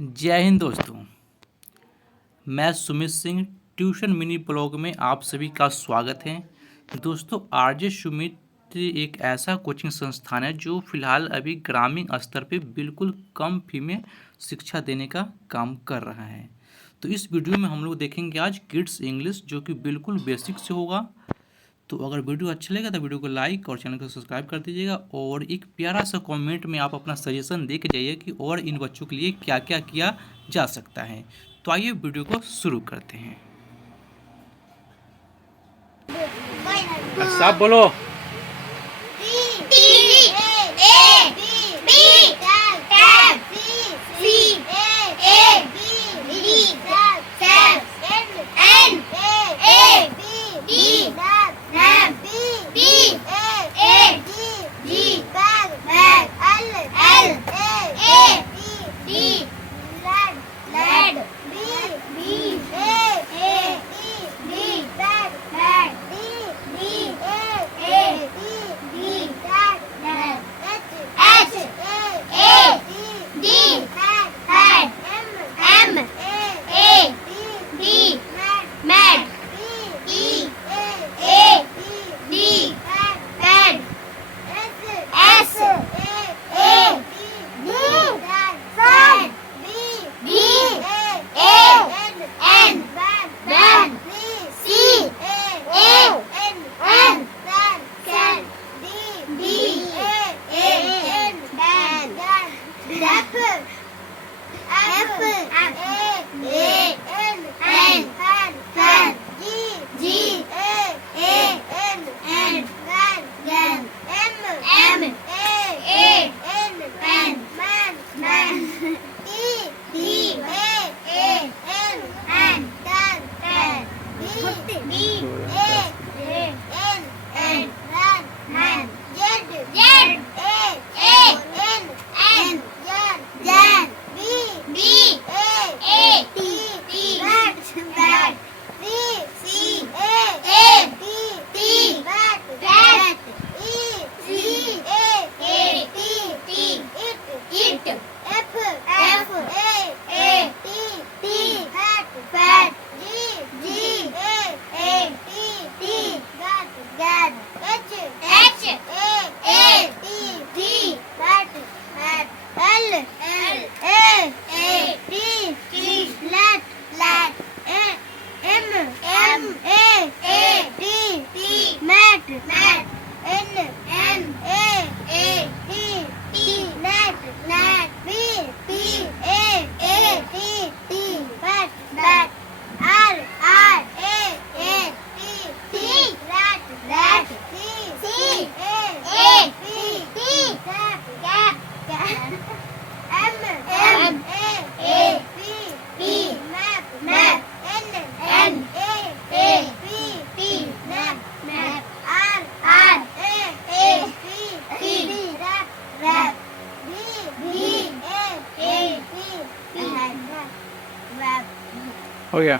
जय हिंद दोस्तों। मैं सुमित सिंह ट्यूशन मिनी ब्लॉग में आप सभी का स्वागत है। दोस्तों, आरजे सुमित एक ऐसा कोचिंग संस्थान है जो फिलहाल अभी ग्रामीण स्तर पे बिल्कुल कम फी में शिक्षा देने का काम कर रहा है। तो इस वीडियो में हम लोग देखेंगे आज किड्स इंग्लिश, जो कि बिल्कुल बेसिक से होगा। तो अगर वीडियो अच्छा लगा तो वीडियो को लाइक और चैनल को सब्सक्राइब कर दीजिएगा और एक प्यारा सा कमेंट में आप अपना सजेशन दे के जाइए कि और इन बच्चों के लिए क्या क्या किया जा सकता है। तो आइए वीडियो को शुरू करते हैं। सब बोलो। हो गया।